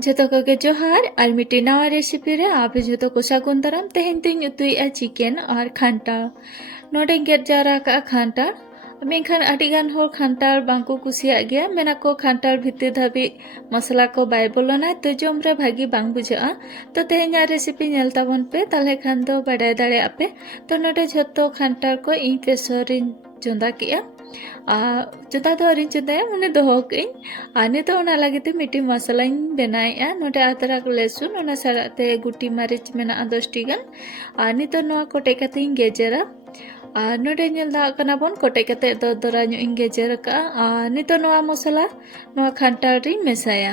Joto koge johar ar miti nawa recipe re ape joto ko sagun daram tehen tin utui a chicken ar khanta node get jara ka khanta menkhan adigan hor khantar bangko kusiya gya menako khantar bhitir dhabi masala ko bai bolona to jomre bhagi bang bujha to tehenya recipe nyel tabon pe talhe khan do badai dare ape to node jhoto khantar ko in presorin jonda kiya Jota do arin chudaya mane doho kain ane to ona lagite miti masala in benaya note atrak lesun ona sarate guti marich mena 10 ti gan ane to noa kote kate in gejera note nyel da kana bon kote kate do dora nyo in gejera ka ane to noa masala noa khantar ri mesaya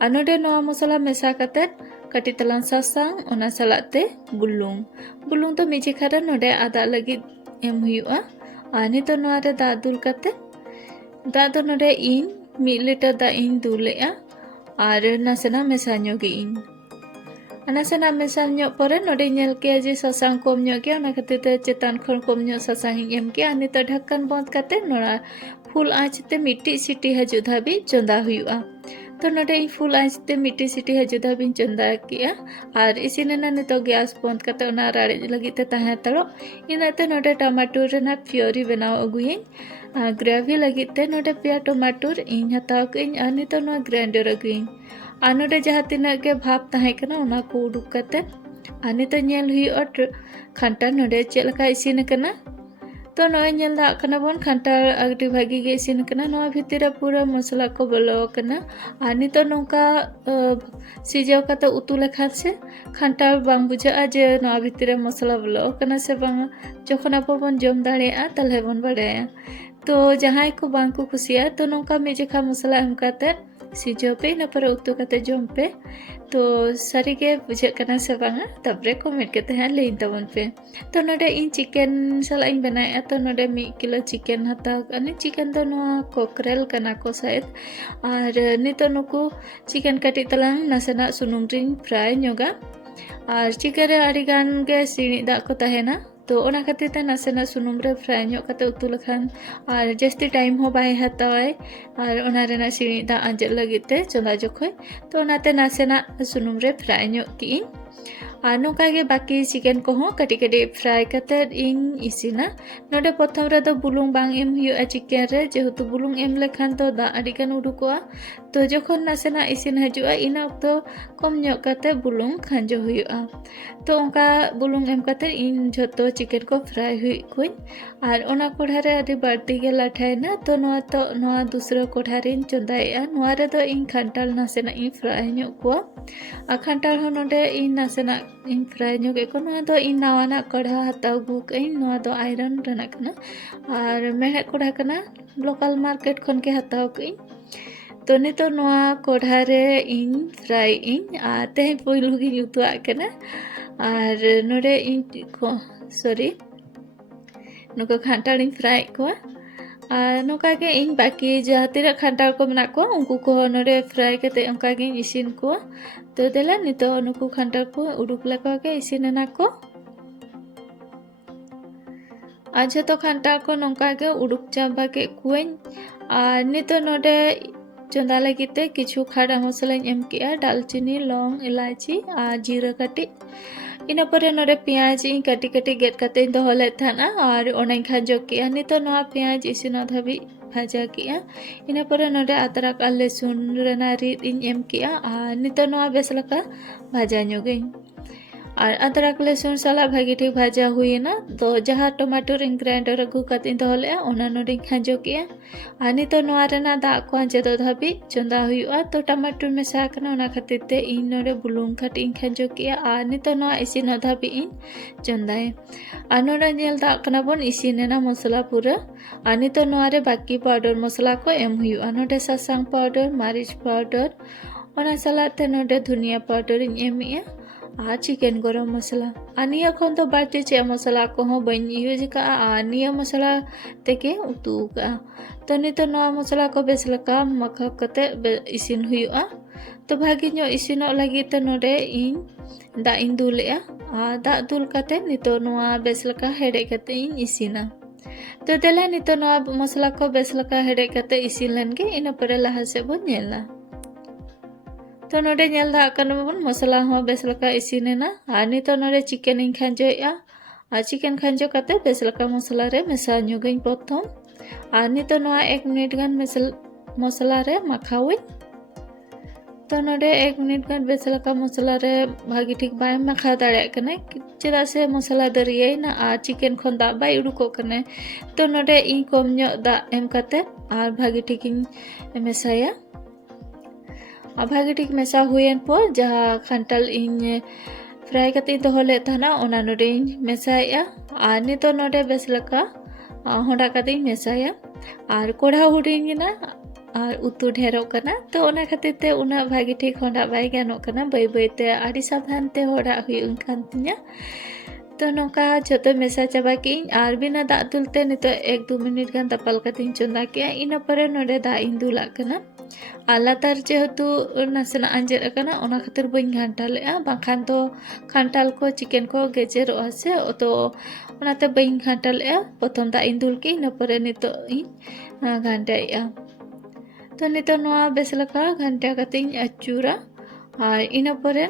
anote noa masala mesa kate kati talang sasang ona salate bulung to meje khara note ada lagi em huyua ane to noa re da dul kate da do node in 1 liter da in dulea ar nasena mesa nyogi in anasena mesa nyok pore node nyel ke je sasang kom nyok ke ona khatite chetan khon kom nyok sasang em ke ani to dhakkan bond kate nora full aach te miti siti haju dhabi chonda huyua तो नोडे full आंचते मिट्टी city है जुदा बिन चंदा किया और इसीने नितो gas बंद करते ओना राड़ी लगिते ताहे तड़ो इनाते नोडे टमाटो रेना प्योरी बनाओ अगुइन ग्रेवी लगिते नोडे पिया टमाटो इन हताव किन अनि तो नो ग्राइंडर अगुइन आ नोडे जहाँ तिना के भाप ताहे कना ओना को उडुक करते अनि तो नेल हुई और खंटा नोडे चेल का इसीने कना तो नोय नेल दा कना बोन खंटा अगटी भागी गे इसिन कना नोआ भितरा पूरा मसला को बोलो कना आनी तो नोका सिजाव कते उतु लेखा से खंटा बांग बुझा जे नोआ भितरा मसला बोलो कना से बांग जखन आपो बन जम दाड़ेया तलहे बन बड़ाया तो जहां को बांग को खुशिया तो नोका मेजेखा मसला एम काते सिजाव पे ना पर उतु कते जम पे तो सारी के बुझे कना से बांगा तबरे कमेंट करते हैं लेइन तबन पे तो नोडे इन चिकन सला इन बनाया तो नोडे 1 किलो चिकन हता अनि चिकन तो नोआ कोकरेल कना को शायद और नितो नुकु चिकन कटी तलांग नासेना सुनुम रिन फ्राई नयोगा और चिकन रे आड़ी गान के सिणी दा को तहेना तो ओना खातिर ते नासेना सुनुम रे फ्राई ᱧᱚᱜ कते उतु लखान और जस्ती टाइम हो बाय हताय और ओना रेना सिणी दा आंजे लगित ते चंदा जखय तो ओनाते नासेना सुनुम रे फ्राई ᱧᱚᱜ की और नोका गे बाकी चिकन को हो कटी कटी फ्राई कते इन इसिना नोडे प्रथम रे दो बुलुंग बांग एम हुआ चिकन रे जेहेतु बुलुंग एम लेखान तो दा आडी गान उडुकोआ तो जखन नासेना इसिन हजुआ इन अक्तो कम ᱧᱚᱜ कते बुलुंग खांजो हुआ तो उनका बुलुंग एम कते इन झोतो चिकन को फ्राई हुई कोई और ओना कोढ़ा रे आडी बाटी गे लाठायना तो नोआ दूसरा कोढ़ा रे चंदाया नोआ रे दो इन खंटाल नासेना इन फ्राई ᱧᱚᱜ को आ खंटाल हो नोडे इन नासेना इन फ्राई ᱧᱚᱜ को नोआ दो इन नावाना कढ़ा हताव गु कइन नोआ दो आयरन रेना कना और मेहे कोढ़ा कना लोकल मार्केट खन के हताव कइन तो नितो नोआ कोढ़ा रे इन फ्राई इन आते पोइलु गी उतुआ कना और नोडे इन को सॉरी नुको खंटाल इन फ्राई को नोका के इन बाकी जहाँ तीरा खंटाल को मना को उनको को नोडे फ्राई कते उनका के इसिन को तो देला नितो नुको खंटाल को उडुक लगा के इसिन ना को आज तो खंटाल को नोका के उडुक चाबा के कुएं नितो नोडे चंदा लगिते किछु खाड़ा मसला एम किया दालचीनी लौंग इलायची जीरा कटी ina pore nore पियाज इन कटी कटी गेट कते दोहो ले थाना और ओना खाजो किया नितो नोआ पियाज इसिनो धाबी भाजा किया ina pore नोडे अदरक और लहसुन रेना रीद इन एम किया नितो नोआ बेस लका भाजा ᱧᱚᱜᱟᱹᱧ और अदरक लहसुन साला भागी ठीक भाजा हुई ना तो जहाँ टमाटो इन ग्राइंडर अगू कते दोहो ले ओना नोडे खाजो किया आनी तो नोआ रेना दा को आंजे दो धाबी चंदा हुआ तो टमाटो मेसा कना ओना खातिर ते इन नोडे बुलुंग खट इन खाजो किया आनी तो नोआ इसिन धाबी इन चंदाए नोडे नेल दा कना बोन इसिनेना मसला पूरा आनी तो नोआ रे बाकी पाउडर मसला को एम हुआ नोडे सासांग पाउडर मारिच पाउडर ओना सालाते नोडे धनिया पाउडर इन एमिया चिकन गरम मसला निया खन तो बाटे चे मसला को हो बन यूज का निया मसला तेके उतु का तो नितो नोआ मसला को बेस लका मखा कते इसिन हुआ तो भागी ᱧᱚᱜ इसिनो लगी तो नोडे इन दा इन दुलेया दा दुल कते नितो नोआ बेस लका हेडे कते इन इसिना तो देला नितो नोआ मसला को बेस लका हेडे कते इसिन लेनगे इन परे लहा से बन नेला तो नोडे नेल दा कन बन मसाला हो बेस लका इसिनेना आर नितो नोडे चिकेन इन खांजोया आर चिकेन खांजो कते बेस लका मसाला रे मेसा ᱧᱚᱜᱟᱹᱧ प्रथम आर नितो नोआ 1 मिनिट गान मसाला रे माखावई तो नोडे 1 मिनिट गान बेस लका मसाला रे भागी ठीक बाय माखा दाड़े कने चेदा से मसाला दरिये ना आर चिकेन खन दा बाय उडुको कने तो नोडे इन कम ᱧᱚᱜ दा एम कते आर भागी ठीक इन मेसाया आर भागी ठीक मेसा हुयन पर जहाँ खांटाल इन फ्राई कते दोहो ले थाना ओना नोडे मेसाया आर नितो नोडे बेस लका होंडा कते मेसाया आर कोढ़ा हुडिंगिना आर उतु ढेरों कना तो ओना खातिर ते उना भागी ठीक होंडा बाय गानो कना बाय बाय ते आड़ी सावधान ते होड़ा हुयुन कान तिया तो नोका जतो मेसा चाबा की आर बिना दा दुलते नितो 1-2 मिनिट गान तपल कतिन चुंदा के इना परे नोडे दा इन दुला कना आलातार जेहेतु नासेना अंजेर कना ओना खातिर बइन घांटालेआ बाखान तो खांटाल को चिकेन को गेजेर आसे तो ओनाते बइन घांटालेआ प्रथम दा इन दुल के इना परे नितो इन घांटाया तो नितो नोआ बेस लका घंटा कते अचूरा और इना परे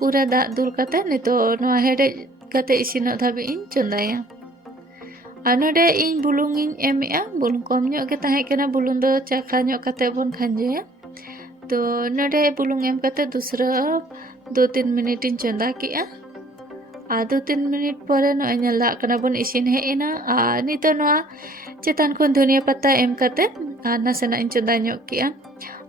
पूरा दा दुल कते नितो नोआ हेडे कते इसिनो धाबी इन चंदाया और नोडे इन बुलुंग इन एमेआ बुलुंग कम ᱧᱚᱜ गे ताहे केना बुलुंग दो चाखा ᱧᱚᱜ कते बोन खांजेया तो नोडे बुलुंग एम कते दूसरा 2-3 मिनिट इन चंदा किया आ 2-3 मिनिट परे नो नेला कना बोन इसिन हेना आ नितो नोआ चेतान कोन धनिया पत्ता एम कते आ नासेना इन चंदा ᱧᱚᱜ किया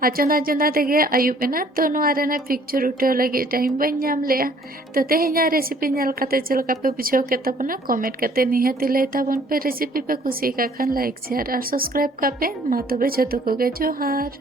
आ चंदा तेगे आयुब एना तो नोआ रेना पिक्चर उठाव लगे टाइम बन नाम लेया तो तेहेना रेसिपी नेल कते चलका पे बुझाव के तबना कमेंट कते निहाती लay ताबन पे रेसिपी पे खुशी का खान लाइक शेयर और सब्सक्राइब का पे मा तबे जतो को गे जोहार।